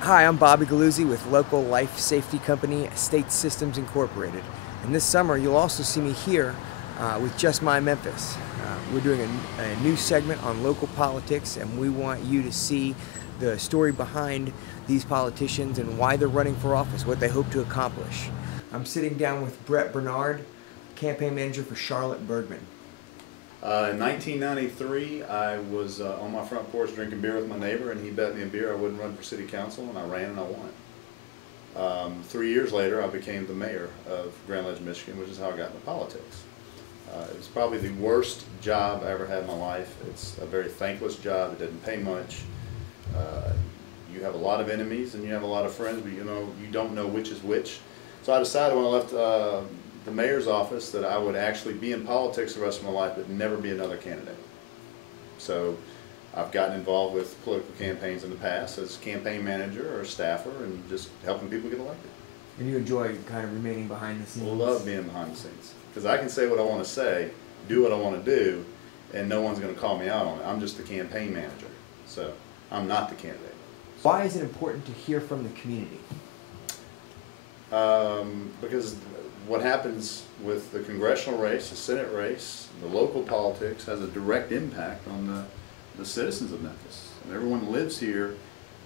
Hi, I'm Bobby Galluzzi with local life safety company State Systems Incorporated. And this summer you'll also see me here with Just My Memphis. We're doing a new segment on local politics, and we want you to see the story behind these politicians and why they're running for office, what they hope to accomplish. I'm sitting down with Brett Bernard, campaign manager for Charlotte Bergmann. In 1993, I was on my front porch drinking beer with my neighbor, and he bet me a beer I wouldn't run for city council, and I ran and I won. 3 years later, I became the mayor of Grand Ledge, Michigan, which is how I got into politics. It was probably the worst job I ever had in my life. It's a very thankless job. It didn't pay much. You have a lot of enemies and you have a lot of friends, but you don't know which is which. So I decided when I left the mayor's office that I would actually be in politics the rest of my life, but never be another candidate. So I've gotten involved with political campaigns in the past as campaign manager or staffer and just helping people get elected. And you enjoy kind of remaining behind the scenes? I love being behind the scenes because I can say what I want to say, do what I want to do, and no one's going to call me out on it. I'm just the campaign manager, so I'm not the candidate. Why is it important to hear from the community? Because what happens with the congressional race, the Senate race, the local politics has a direct impact on the citizens of Memphis. And everyone who lives here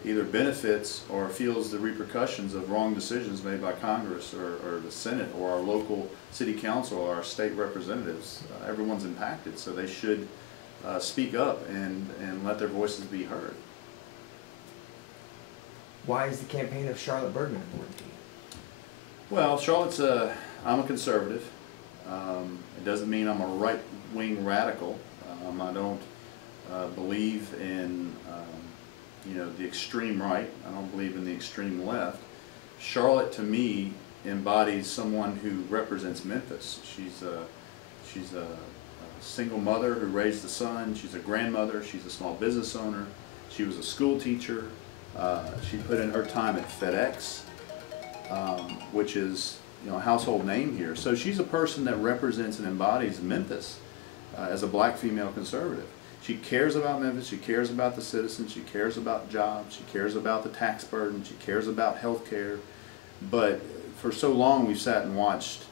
either benefits or feels the repercussions of wrong decisions made by Congress or the Senate or our local city council or our state representatives. Everyone's impacted, so they should speak up and let their voices be heard. Why is the campaign of Charlotte Bergmann important to you? Well, I'm a conservative. It doesn't mean I'm a right-wing radical. I don't believe in the extreme right. I don't believe in the extreme left. Charlotte, to me, embodies someone who represents Memphis. She's a single mother who raised a son. She's a grandmother. She's a small business owner. She was a school teacher. She put in her time at FedEx, which is a household name here. So she's a person that represents and embodies Memphis as a black female conservative. She cares about Memphis, she cares about the citizens, she cares about jobs, she cares about the tax burden, she cares about health care. But for so long we've sat and watched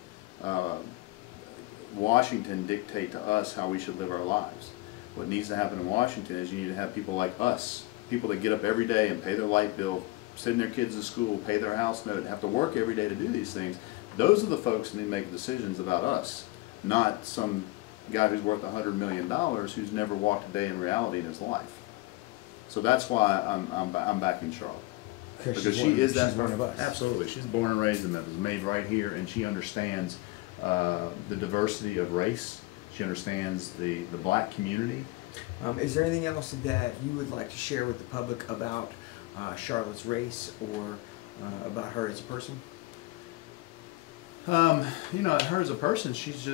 Washington dictate to us how we should live our lives. What needs to happen in Washington is you need to have people like us, people that get up every day and pay their light bill, send their kids to school, pay their house note, have to work every day to do these things. Those are the folks that need to make decisions about us, not some guy who's worth $100 million who's never walked a day in reality in his life. So that's why I'm backing Charlotte. Because she's one of us. Absolutely. She's born and raised in Memphis, made right here, and she understands the diversity of race. She understands the black community. Is there anything else that you would like to share with the public about Charlotte's race or about her as a person? Her as a person, she's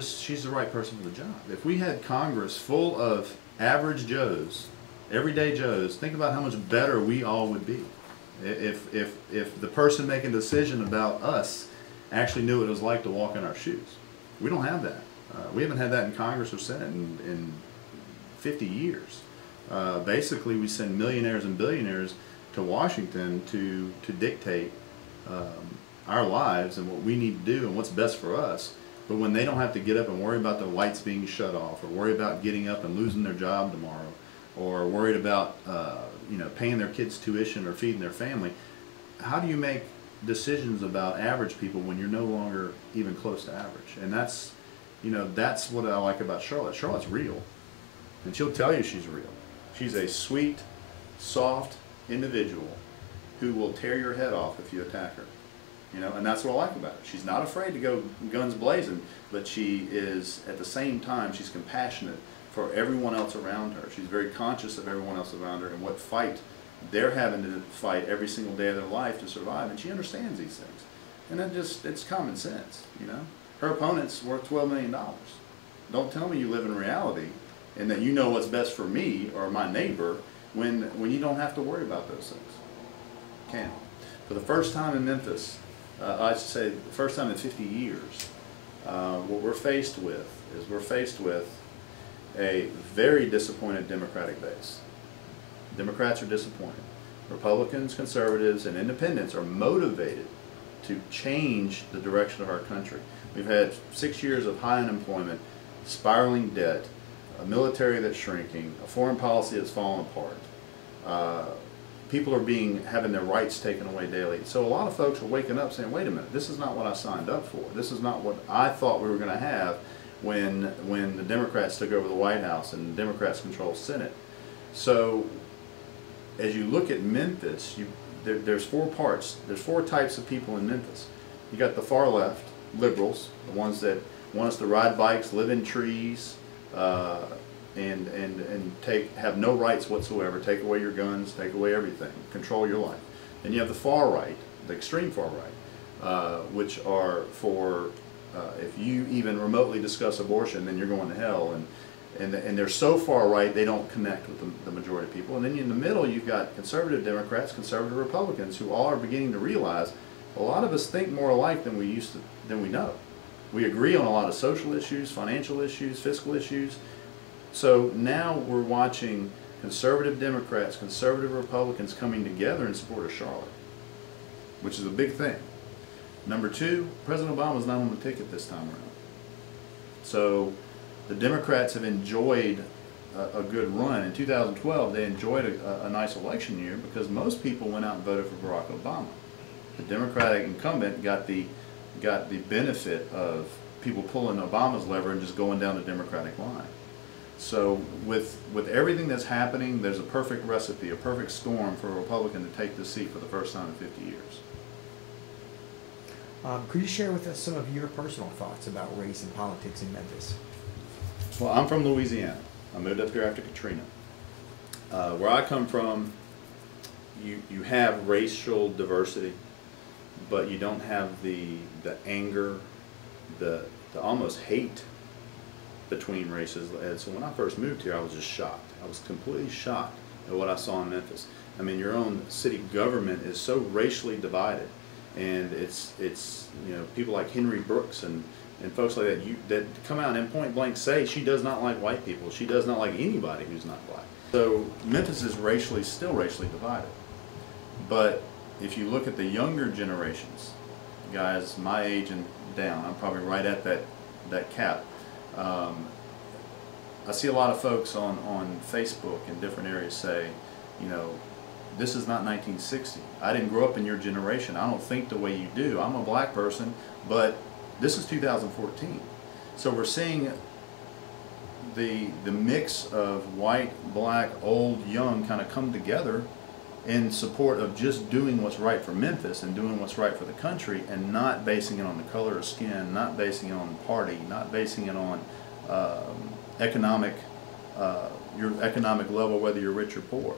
the right person for the job. If we had Congress full of average Joes, everyday Joes, think about how much better we all would be. If the person making a decision about us actually knew what it was like to walk in our shoes. We don't have that. We haven't had that in Congress or Senate in 50 years. Basically, we send millionaires and billionaires to Washington to dictate our lives and what we need to do and what's best for us. But when they don't have to get up and worry about the lights being shut off, or worry about getting up and losing their job tomorrow, or worried about paying their kids tuition or feeding their family, how do you make decisions about average people when you're no longer even close to average? And that's what I like about Charlotte. Charlotte's real, and she'll tell you she's real. She's a sweet, soft individual who will tear your head off if you attack her. And that's what I like about her. She's not afraid to go guns blazing, but she is, at the same time, she's compassionate for everyone else around her. She's very conscious of everyone else around her and what fight they're having to fight every single day of their life to survive, and she understands these things. And it's common sense, Her opponent's worth $12 million. Don't tell me you live in reality and that you know what's best for me or my neighbor when you don't have to worry about those things. Can't. For the first time in Memphis, I should say the first time in 50 years, what we're faced with is a very disappointed Democratic base. Democrats are disappointed. Republicans, conservatives, and independents are motivated to change the direction of our country. We've had 6 years of high unemployment, spiraling debt, a military that's shrinking, a foreign policy that's falling apart. People are having their rights taken away daily. So a lot of folks are waking up saying, wait a minute, this is not what I signed up for. This is not what I thought we were going to have when the Democrats took over the White House and the Democrats control the Senate. So as you look at Memphis, there's four parts. There's four types of people in Memphis. You got the far left, liberals, the ones that want us to ride bikes, live in trees, and have no rights whatsoever, take away your guns, take away everything, control your life. And you have the far right, the extreme far right, which are for if you even remotely discuss abortion, then you're going to hell. And they're so far right they don't connect with the majority of people. And then in the middle you've got conservative Democrats, conservative Republicans, who all are beginning to realize a lot of us think more alike than we know. We agree on a lot of social issues, financial issues, fiscal issues. So now we're watching conservative Democrats, conservative Republicans coming together in support of Charlotte, which is a big thing. Number two, President Obama's not on the ticket this time around. So the Democrats have enjoyed a good run. In 2012, they enjoyed a nice election year because most people went out and voted for Barack Obama. The Democratic incumbent got the benefit of people pulling Obama's lever and just going down the Democratic line. So with everything that's happening, there's a perfect recipe, a perfect storm for a Republican to take this seat for the first time in 50 years. Could you share with us some of your personal thoughts about race and politics in Memphis? Well, I'm from Louisiana. I moved up here after Katrina. Where I come from, you have racial diversity, but you don't have the anger, the almost hate between races. And so when I first moved here, I was just shocked. I was completely shocked at what I saw in Memphis. I mean, your own city government is so racially divided, and it's people like Henry Brooks and folks like that come out and point blank say she does not like white people. She does not like anybody who's not black. So Memphis is still racially divided. But if you look at the younger generations, guys my age and down, I'm probably right at that cap. I see a lot of folks on Facebook in different areas say, this is not 1960. I didn't grow up in your generation. I don't think the way you do. I'm a black person, but this is 2014. So we're seeing the mix of white, black, old, young kind of come together in support of just doing what's right for Memphis and doing what's right for the country, and not basing it on the color of skin, not basing it on party, not basing it on your economic level, whether you're rich or poor.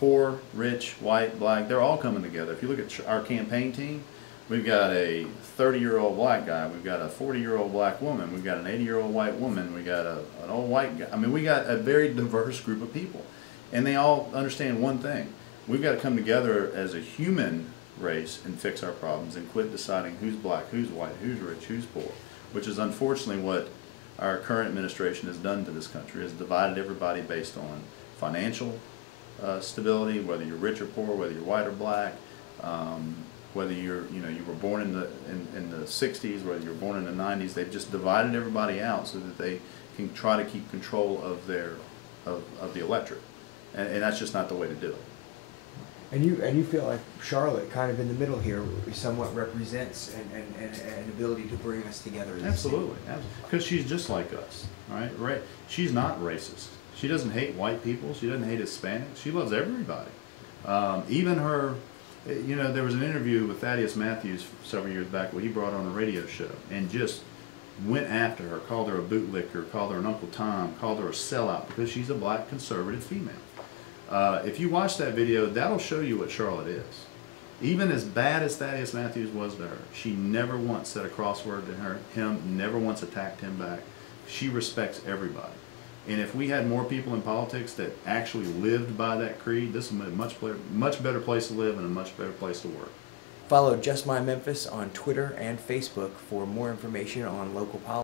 Poor, rich, white, black, they're all coming together. If you look at our campaign team, we've got a 30-year-old black guy, we've got a 40-year-old black woman, we've got an 80-year-old white woman, we got an old white guy. I mean, we got a very diverse group of people. And they all understand one thing. We've got to come together as a human race and fix our problems and quit deciding who's black, who's white, who's rich, who's poor, which is unfortunately what our current administration has done to this country, has divided everybody based on financial stability, whether you're rich or poor, whether you're white or black, whether you were born in the 60s, whether you were born in the 90s. They've just divided everybody out so that they can try to keep control of the electorate, and that's just not the way to do it. And you feel like Charlotte, kind of in the middle here, somewhat represents an ability to bring us together. Absolutely, because she's just like us, right? She's not racist. She doesn't hate white people. She doesn't hate Hispanics. She loves everybody. Even her, there was an interview with Thaddeus Matthews several years back where he brought on a radio show and just went after her, called her a bootlicker, called her an Uncle Tom, called her a sellout because she's a black conservative female. If you watch that video, that'll show you what Charlotte is. Even as bad as Thaddeus Matthews was to her, she never once said a cross word to him, never once attacked him back. She respects everybody. And if we had more people in politics that actually lived by that creed, this would be a much better place to live and a much better place to work. Follow Just My Memphis on Twitter and Facebook for more information on local politics.